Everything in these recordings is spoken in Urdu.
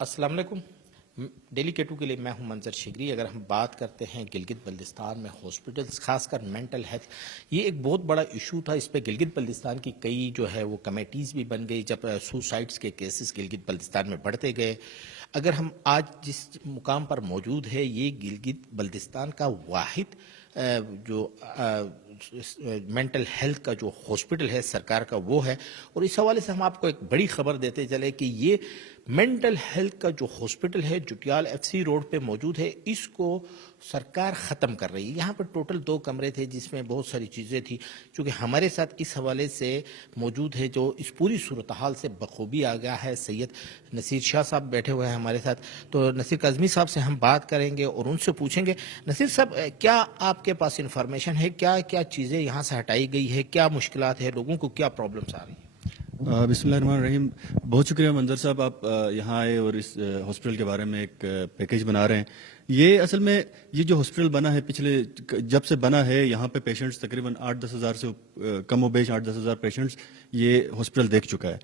السلام علیکم. ڈیلی کیٹو کے لیے میں ہوں منظر شگری. اگر ہم بات کرتے ہیں گلگت بلتستان میں ہاسپٹلز، خاص کر مینٹل ہیلتھ، یہ ایک بہت بڑا ایشو تھا. اس پہ گلگت بلتستان کی کئی جو ہے وہ کمیٹیز بھی بن گئی جب سوسائڈس کے کیسز گلگت بلتستان میں بڑھتے گئے. اگر ہم آج جس مقام پر موجود ہے، یہ گلگت بلتستان کا واحد جو مینٹل ہیلتھ کا جو ہاسپٹل ہے سرکار کا وہ ہے. اور اس حوالے سے ہم آپ کو ایک بڑی خبر دیتے چلے کہ یہ مینٹل ہیلتھ کا جو ہاسپٹل ہے جٹیال ایف سی روڈ پہ موجود ہے، اس کو سرکار ختم کر رہی ہے. یہاں پر ٹوٹل 2 کمرے تھے جس میں بہت ساری چیزیں تھی. چونکہ ہمارے ساتھ اس حوالے سے موجود ہے جو اس پوری صورتحال سے بخوبی آ گیا ہے، سید نصیر شاہ صاحب بیٹھے ہوئے ہیں ہمارے ساتھ. تو نصیر کاظمی صاحب سے ہم بات کریں گے اور ان سے پوچھیں گے. نصیر صاحب، کیا آپ کے پاس انفارمیشن ہے؟ کیا کیا چیزیں یہاں سے ہٹائی گئی ہے؟ کیا مشکلات ہیں؟ لوگوں کو کیا پرابلمس آ رہی ہیں؟ بسم اللہ الرحمن الرحیم. بہت شکریہ منظر صاحب، آپ یہاں آئے اور اس ہاسپٹل کے بارے میں ایک پیکیج بنا رہے ہیں. یہ اصل میں یہ جو ہاسپٹل بنا ہے، پچھلے جب سے بنا ہے، یہاں پہ پیشنٹس تقریباً 8-10 ہزار سے کم و بیش 8-10 ہزار پیشنٹس یہ ہاسپٹل دیکھ چکا ہے.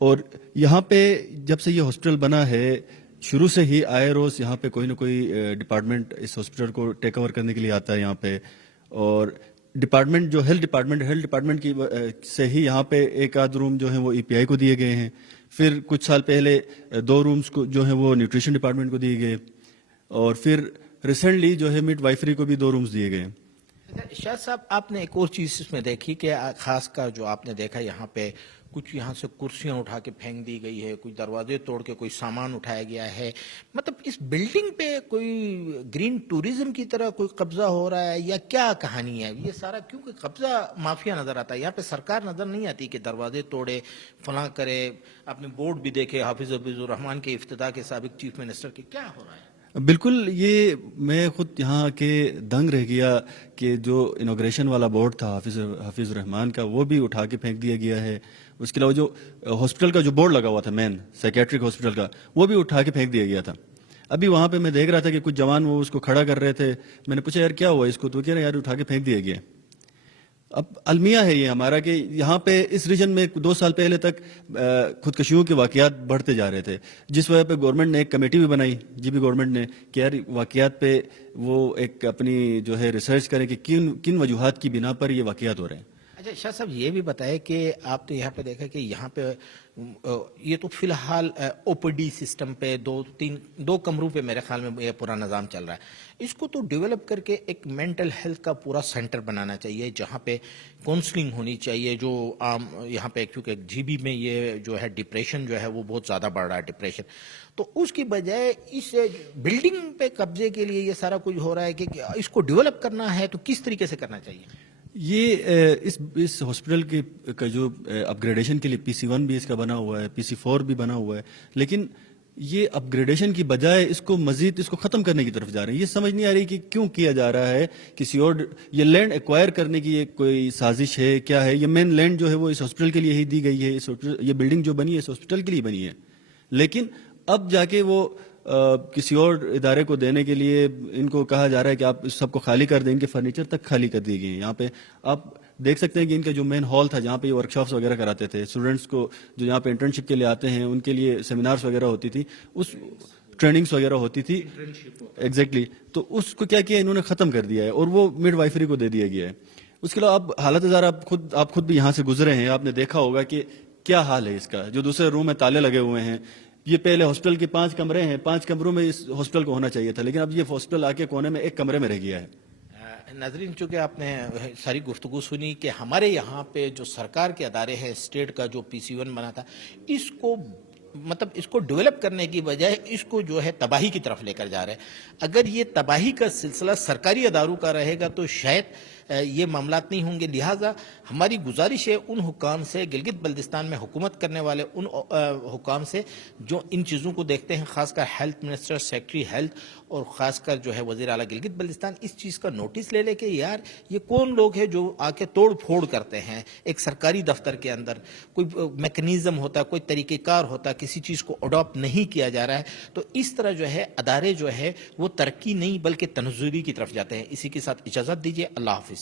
اور یہاں پہ جب سے یہ ہاسپٹل بنا ہے، شروع سے ہی آئے روز یہاں پہ کوئی نہ کوئی ڈپارٹمنٹ اس ہاسپٹل کو ٹیک اوور کرنے کے لیے آتا ہے یہاں پہ. اور ڈپارٹمنٹ جو ہیلتھ ڈپارٹمنٹ کی سے ہی یہاں پہ ایک آدھ روم جو ہیں وہ ای پی آئی کو دیے گئے ہیں. پھر کچھ سال پہلے 2 رومز کو جو ہیں وہ نیوٹریشن ڈپارٹمنٹ کو دیے گئے. اور پھر ریسنٹلی جو ہے مڈ وائفری کو بھی 2 رومز دیے گئے. شاہ صاحب، آپ نے ایک اور چیز اس میں دیکھی کہ خاص کر جو آپ نے دیکھا یہاں پہ کچھ یہاں سے کرسیاں اٹھا کے پھینک دی گئی ہے، کچھ دروازے توڑ کے کوئی سامان اٹھایا گیا ہے. مطلب اس بلڈنگ پہ کوئی گرین ٹوریزم کی طرح کوئی قبضہ ہو رہا ہے یا کیا کہانی ہے یہ سارا؟ کیونکہ قبضہ مافیا نظر آتا ہے یہاں پہ، سرکار نظر نہیں آتی کہ دروازے توڑے فلاں کرے. آپ نے بورڈ بھی دیکھے حافظ الرحمان کے افتتاح کے، سابق چیف منسٹر کے. کیا ہو رہا ہے؟ بالکل، یہ میں خود یہاں کے دنگ رہ گیا کہ جو انوگریشن والا بورڈ تھا حافظ الرحمان کا، وہ بھی اٹھا کے پھینک دیا گیا ہے. اس کے علاوہ جو ہاسپٹل کا جو بورڈ لگا ہوا تھا مین سائکیٹرک ہاسپٹل کا، وہ بھی اٹھا کے پھینک دیا گیا تھا. ابھی وہاں پہ میں دیکھ رہا تھا کہ کچھ جوان وہ اس کو کھڑا کر رہے تھے. میں نے پوچھا یار کیا ہوا اس کو؟ تو کہہ رہے یار اٹھا کے پھینک دیا گیا. اب المیہ ہے یہ ہمارا کہ یہاں پہ اس ریجن میں 2 سال پہلے تک خودکشیوں کے واقعات بڑھتے جا رہے تھے، جس وجہ پہ گورنمنٹ نے ایک کمیٹی بھی بنائی، گورنمنٹ نے، کہ یار واقعات پہ وہ ایک اپنی جو ہے ریسرچ کریں کہ کن وجوہات کی بنا پر یہ واقعات ہو رہے ہیں. اچھا شاہ صاحب، یہ بھی بتائے کہ آپ نے یہاں پہ دیکھا کہ یہاں پہ یہ تو فی الحال او پی ڈی سسٹم پہ 2 کمروں پہ میرے خیال میں یہ پورا نظام چل رہا ہے. اس کو تو ڈیولپ کر کے ایک مینٹل ہیلتھ کا پورا سینٹر بنانا چاہیے جہاں پہ کاؤنسلنگ ہونی چاہیے. جو عام یہاں پہ کیونکہ جی بی میں یہ جو ہے ڈپریشن جو ہے وہ بہت زیادہ بڑھ رہا ہے ڈپریشن، تو اس کی بجائے اس بلڈنگ پہ قبضے کے لیے یہ سارا کچھ ہو رہا ہے کہ اس کو ڈیولپ کرنا ہے تو کس طریقے سے کرنا چاہیے؟ یہ اس ہاسپٹل کا جو اپ گریڈیشن کے لیے PC1 بھی اس کا بنا ہوا ہے، PC4 بھی بنا ہوا ہے، لیکن یہ اپ گریڈیشن کی بجائے اس کو مزید اس کو ختم کرنے کی طرف جا رہے ہیں. یہ سمجھ نہیں آ رہی کہ کیوں کیا جا رہا ہے. کسی اور یہ لینڈ ایکوائر کرنے کی یہ کوئی سازش ہے کیا ہے؟ یہ مین لینڈ جو ہے وہ اس ہاسپٹل کے لیے ہی دی گئی ہے. یہ بلڈنگ جو بنی ہے اس ہاسپٹل کے لیے بنی ہے، لیکن اب جا کے وہ کسی اور ادارے کو دینے کے لیے ان کو کہا جا رہا ہے کہ آپ اس سب کو خالی کر دیں. ان کے فرنیچر تک خالی کر دیے گئے ہیں. یہاں پہ آپ دیکھ سکتے ہیں کہ ان کا جو مین ہال تھا جہاں پہ یہ ورکشاپس وغیرہ کراتے تھے، اسٹوڈنٹس کو جو یہاں پہ انٹرنشپ کے لیے آتے ہیں ان کے لیے سیمینارز وغیرہ ہوتی تھی، اس ٹریننگز وغیرہ ہوتی تھی ایگزیکٹلی. تو اس کو کیا کیا انہوں نے ختم کر دیا ہے اور وہ مڈ وائفری کو دے دیا گیا ہے. اس کے علاوہ اب حالت ہزار آپ خود بھی یہاں سے گزرے ہیں، آپ نے دیکھا ہوگا کہ کیا حال ہے اس کا. جو دوسرے روم میں تالے لگے ہوئے ہیں. یہ پہلے ہاسپٹل کے 5 کمرے ہیں، 5 کمروں میں اس ہاسپٹل کو ہونا چاہیے تھا، لیکن اب یہ ہاسپٹل آ کے کونے میں 1 کمرے میں رہ گیا ہے. ناظرین، چونکہ آپ نے ساری گفتگو سنی کہ ہمارے یہاں پہ جو سرکار کے ادارے ہیں، اسٹیٹ کا جو PC1 بنا تھا، اس کو ڈیولپ کرنے کی بجائے اس کو جو ہے تباہی کی طرف لے کر جا رہے ہیں. اگر یہ تباہی کا سلسلہ سرکاری اداروں کا رہے گا تو شاید یہ معاملات نہیں ہوں گے. لہٰذا ہماری گزارش ہے ان حکام سے، گلگت بلتستان میں حکومت کرنے والے ان حکام سے جو ان چیزوں کو دیکھتے ہیں، خاص کر ہیلتھ منسٹر، سیکٹری ہیلتھ اور خاص کر جو ہے وزیر اعلیٰ گلگت بلتستان، اس چیز کا نوٹس لے لے کہ یار یہ کون لوگ ہیں جو آ کے توڑ پھوڑ کرتے ہیں. ایک سرکاری دفتر کے اندر کوئی میکنزم ہوتا، کوئی طریقہ کار ہوتا، کسی چیز کو اڈاپٹ نہیں کیا جا رہا ہے، تو اس طرح جو ہے ادارے جو ہے وہ ترقی نہیں بلکہ تنزلی کی طرف جاتے ہیں. اسی کے ساتھ اجازت دیجیے. اللہ حافظ.